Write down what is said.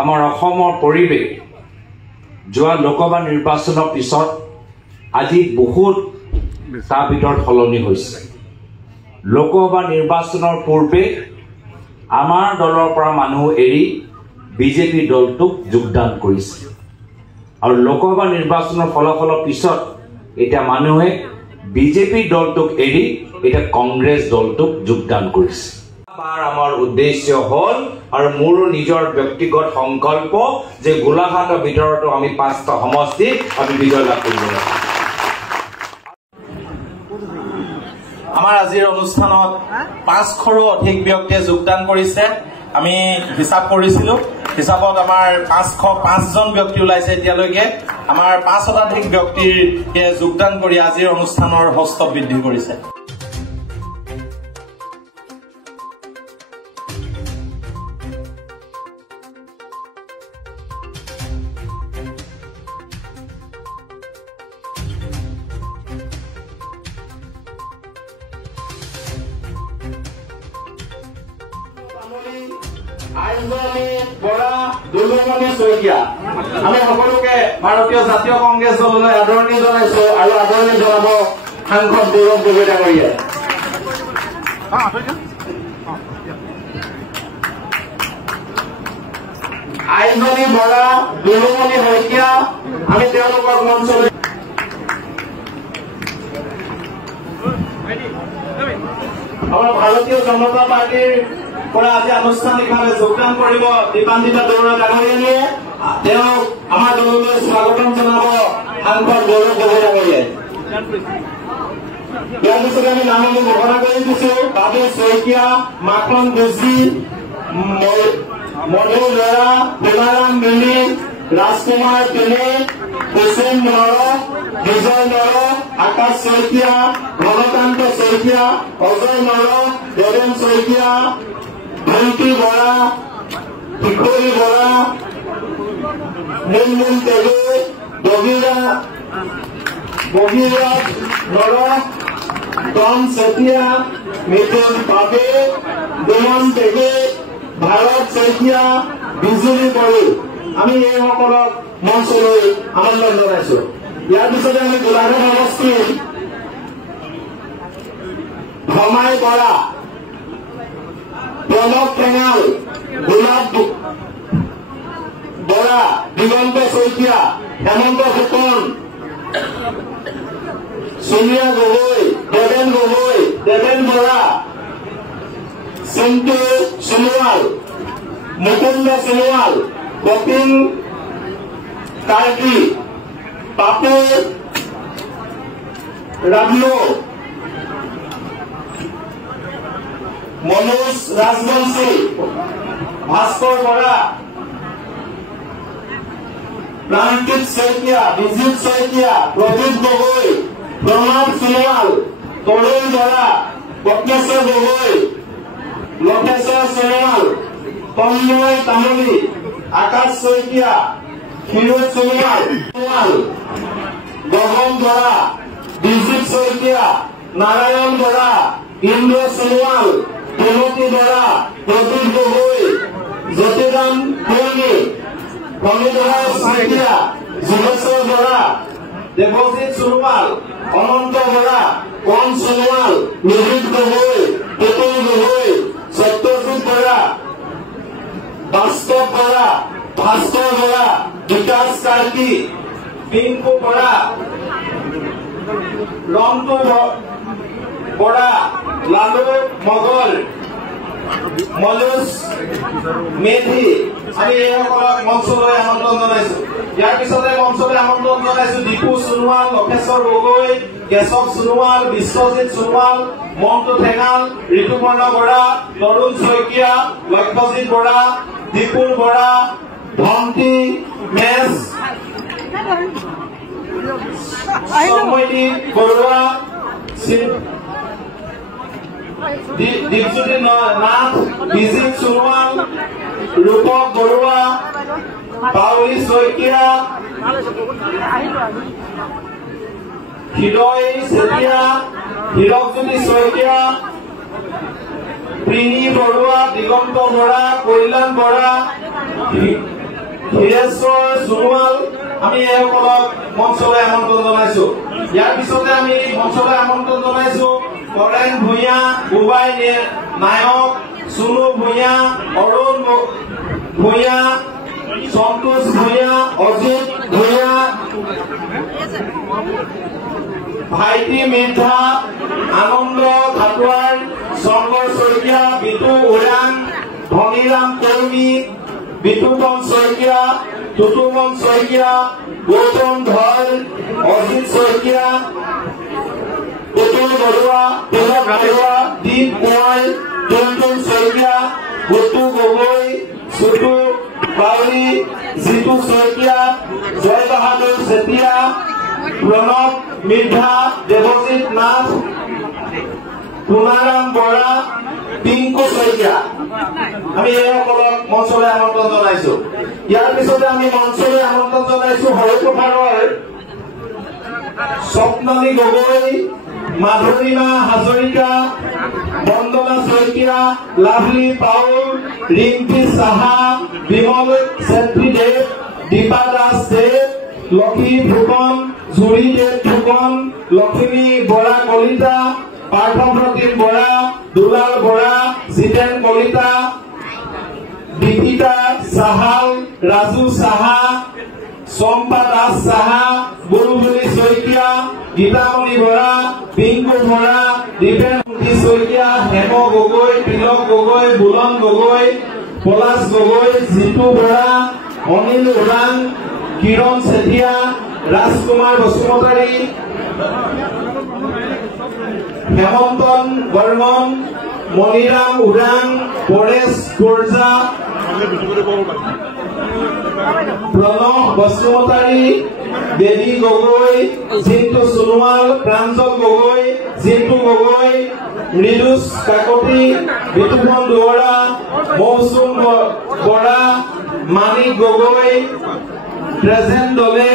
আমাৰ অসমৰ পৰিৱেশ যোৱা লোকসভা নিৰ্বাচনৰ পিছত আজি বহুত তাৰ ভিতৰত সলনি হৈছে। লোকসভা নিৰ্বাচনৰ পূৰ্বে আমাৰ দলৰ পৰা মানুহ এৰি বিজেপি দলটোক যোগদান কৰিছে আৰু লোকসভা নিৰ্বাচনৰ ফলাফলৰ পিছত এতিয়া মানুহে বিজেপি দলটোক এৰি এটা কংগ্ৰেছ দলটোক যোগদান কৰিছে। আমাৰ উদ্দেশ্য হল আৰু মোৰ নিজৰ ব্যক্তিগত সংকল্প যে গোলাঘাটৰ ভিতৰতো আমি 5টা সমষ্টিত আমি বিজয় লাভ কৰিব লাগিব। আমাৰ আজিৰ অনুষ্ঠানত 500ৰো অধিক ব্যক্তিয়ে যোগদান কৰিছে। আমি হিচাপ কৰিছিলো, হিচাপত আমাৰ 505জন ব্যক্তি ওলাইছে এতিয়ালৈকে। আমাৰ 5 শতাধিক ব্যক্তিয়ে যোগদান কৰি আজিৰ অনুষ্ঠানৰ হস্ত বৃদ্ধি কৰিছে। আমি সকলোকে ভাৰতীয় জাতীয় কংগ্ৰেছ দললৈ আদৰণি জনাইছো আৰু আদৰণি জনাব সাংসদ গৌৰৱ গগৈ ডাঙৰীয়াই। আইজনী বৰা, দুলুমণি শইকীয়া, আমি তেওঁলোকক মঞ্চলৈ আমাৰ ভাৰতীয় জনতা পাৰ্টিৰ পৰা আজি আনুষ্ঠানিকভাৱে যোগদান কৰিব দীপান্বিতা বৰুৱা ডাঙৰীয়ানীয়ে। তেওঁক আমাৰ দললৈ স্বাগতম জনাব সাংসদ গৌৰৱ গগৈ ডাঙৰীয়াই। ইয়াৰ পিছতে আমি নামসমূহ ঘোষণা কৰি দিছো। বাবু শইকীয়া, মাখন বেজী, মধু বৰা, সোণাৰাম মিলি, ৰাজকুমাৰ পেনে, কুসুম নৰ, বিজয় নৰ, আকাশ শইকীয়া, ঘনকান্ত শইকীয়া, অজয় নৰ, দেৱেন শইকীয়া, ভণ্টি বৰা, কিশোৰী বৰা, মুনমুন পেগু, বগীৰাজ নৰ, টম চেতিয়া, মিথুন পাবে, ডুমন পেগু, ভাৰত শইকীয়া, বিজুলী বড়ো, আমি এইসকলক মঞ্চলৈ আমন্ত্ৰণ জনাইছো। ইয়াৰ পিছতে আমি গোলাঘাট সমষ্টিৰ ভমাই বৰা, প্ৰণৱ টেঙাল, গোলাপ বৰা, দিগন্ত শইকীয়া, হেমন্ত ফুকন, সোনিয়া গগৈ, দেৱেন বৰা, চিন্তু সোণোৱাল, মুকুন্দ সোণোৱাল, কপিল কাৰ্কি, পাপু ৰামলো, মনোজ ৰাজবংশী, ভাস্কৰ বৰা, প্ৰাণজিৎ শইকীয়া, বিজিত শইকীয়া, প্ৰদীপ গগৈ, প্ৰণৱ সোণোৱাল, তৰুণ বৰা, পদ্মেশ্বৰ গগৈ, লক্ষেশ্বৰ সোণোৱাল, তন্ময় তামুলী, আকাশ শইকীয়া, ক্ষীৰোদ সোণোৱাল, গগন বৰা, বিজিত শইকীয়া, নাৰায়ণ বৰা, ইন্দ্ৰ সোণোৱাল, প্ৰণতি বৰা, প্ৰদীপ গগৈ, জ্যোতিৰাম কুৰ্মী, ভনীধৰ শইকীয়া, যোগেশ্বৰ বৰা, দেৱজিৎ সোণোৱাল, অনন্ত বৰা, কণ সোণোৱাল, নিজিত গগৈ, পুতুল গগৈ, সত্যজিৎ বৰা, বাস্তৱ বৰা, ভাস্কৰ বৰা, বিকাশ কাৰ্কি, পিংকু বৰা, ৰন্তু বৰা, লালু মগল, মনোজ মেধি, আমি এইসকলক মঞ্চলৈ আমন্ত্ৰণ জনাইছো। ইয়াৰ পিছতে মঞ্চলৈ আমন্ত্ৰণ জনাইছো দীপু সোণোৱাল, লক্ষেশ্বৰ গগৈ, কেশৱ সোণোৱাল, বিশ্বজিৎ সোণোৱাল, মন্টু ঠেঙাল, ঋতুপৰ্ণ বৰা, তৰুণ শইকীয়া, লক্ষ্যজিৎ বৰা, দীপুৰ বৰা, ধন্তি মেছ, সময়দীপ বৰুৱা, দীপজ্যোতি নাথ, বিজিত সোণোৱাল, ৰূপক বৰুৱা, পাউলি শইকীয়া, হৃদয় চেতিয়া, হীৰকজ্যোতি শইকীয়া, প্ৰিণী বৰুৱা, দিগন্ত বৰা, কল্যাণ বৰা, ধীৰেশ্বৰ সোণোৱাল আমি এইসকলক মঞ্চলৈ আমন্ত্ৰণ জনাইছো। ইয়াৰ পিছতে আমি মঞ্চলৈ আমন্ত্ৰণ জনাইছো কৰেণ ভূঞা, উবাই নায়ক, চুনু ভূঞা, অৰুণ ভূঞা, সন্তোষ ভূঞা, অজিত ভূঞা, ভাইটি মিৰ্ধা, আনন্দ খাটুৱাৰ, শংকৰ শইকীয়া, বিটু ওৰাং, ধনীৰাম কৰ্মী, বিটুপন শইকীয়া, টুটুমন শইকীয়া, গৌতম ধল, অজিত শইকীয়া, পুতুল বৰুৱা, তিলক বৰুৱা, দীপ কোঁৱৰ, টুনটুন শইকীয়া, গুটু গগৈ, চুটু বাউৰী, জিতু শইকীয়া, জয় বাহাদুৰ চেতিয়া, প্ৰণৱ মিৰ্ধা, দেৱজিৎ নাথ, পুনাৰাম বৰা, টিংকু শইকীয়া আমি এইসকলক মঞ্চলৈ আমন্ত্ৰণ জনাইছো। ইয়াৰ পিছতে আমি মঞ্চলৈ আমন্ত্ৰণ জনাইছো হৰিপথাৰৰ স্বপ্নালী গগৈ, মাধুৰীমা হাজৰিকা, বন্দনা শইকীয়া, লাভলী পাউল, ৰিম্পী সাহা, বিমল চেত্ৰীদেৱ, দীপা দাস দেৱ, লক্ষী ফুকন, জুৰি দেৱ ফুকন, লক্ষ্মী বৰা কলিতা, পাৰ্থপ্ৰতিম বৰা, দুলাল বৰা, জিতেন কলিতা, দীপিকা চাহাল, ৰাজু সাহা, চম্পা দাস সাহা, বুলবুলি শইকীয়া, গীতামণি বৰা, পিংকু বৰা, দীপেন শইকীয়া, হেম গগৈ, তিলক গগৈ, বুলন গগৈ, পলাশ গগৈ, জিতু বৰা, অনিল ওৰাং, কিৰণ চেতিয়া, ৰাজকুমাৰ বসুমতাৰী, হেমন্তন বৰ্মন, মণিৰাম ওৰাং, পৰেশ বৰজা, প্ৰণৱ বসুমতাৰী, দেৱী গগৈ, জিন্তু সোণোৱাল, প্ৰাঞ্জল গগৈ, জিন্তু গগৈ, মৃদুষ কাকতি, বিতুপন দুৱৰা, মৌচুম বৰা, মানিক গগৈ, প্ৰেজেণ্ট দলে,